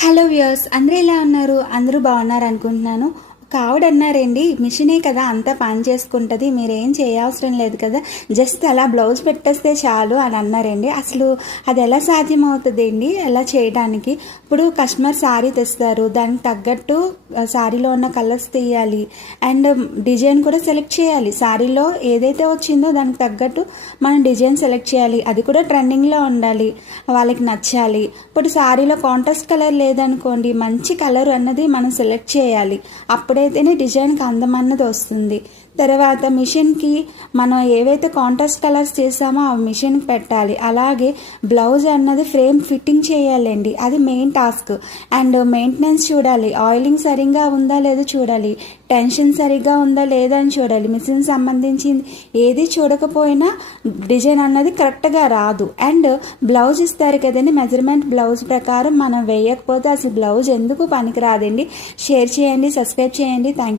Hello viewers, అందరూ ఎలా ఉన్నారు? అందరూ బాగున్నారు అనుకుంటున్నాను. ఒక ఆవిడ అన్నారండి, మిషనే కదా అంతా పని చేసుకుంటుంది, మీరేం చేయవసరం లేదు కదా, జస్ట్ అలా బ్లౌజ్ పెట్టేస్తే చాలు అని అన్నారండి. అసలు అది ఎలా సాధ్యమవుతుంది అండి అలా చేయడానికి? ఇప్పుడు కస్టమర్ శారీ తెస్తారు, దానికి తగ్గట్టు శారీలో ఉన్న కలర్స్ తీయాలి అండ్ డిజైన్ కూడా సెలెక్ట్ చేయాలి. శారీలో ఏదైతే వచ్చిందో దానికి తగ్గట్టు మనం డిజైన్ సెలెక్ట్ చేయాలి, అది కూడా ట్రెండింగ్లో ఉండాలి, వాళ్ళకి నచ్చాలి. ఇప్పుడు శారీలో కాంట్రాస్ట్ కలర్ లేదనుకోండి, మంచి కలర్ అన్నది మనం సెలెక్ట్ చేయాలి, అప్పుడైతేనే డిజైన్కి అందం అన్నది వస్తుంది. తర్వాత మిషన్కి మనం ఏవైతే కాంట్రాస్ట్ కలర్స్ చేసామో అవి మిషన్కి పెట్టాలి. అలాగే బ్లౌజ్ అన్నది ఫ్రేమ్ ఫిట్టింగ్ చేయాలండి, అది మెయిన్ టాస్క్. అండ్ మెయింటెనెన్స్ చూడాలి, ఆయిలింగ్ సరిగ్గా ఉందా లేదో చూడాలి, టెన్షన్ సరిగ్గా ఉందా లేదా అని చూడాలి. మిషన్ సంబంధించింది ఏది చూడకపోయినా డిజైన్ అన్నది కరెక్ట్గా రాదు. అండ్ బ్లౌజ్ ఇస్తారు కదండి, మెజర్మెంట్ బ్లౌజ్ ప్రకారం మనం వేయకపోతే అసలు బ్లౌజ్ ఎందుకు పనికి రాదండి. షేర్ చేయండి, సబ్స్క్రైబ్ చేయండి. థ్యాంక్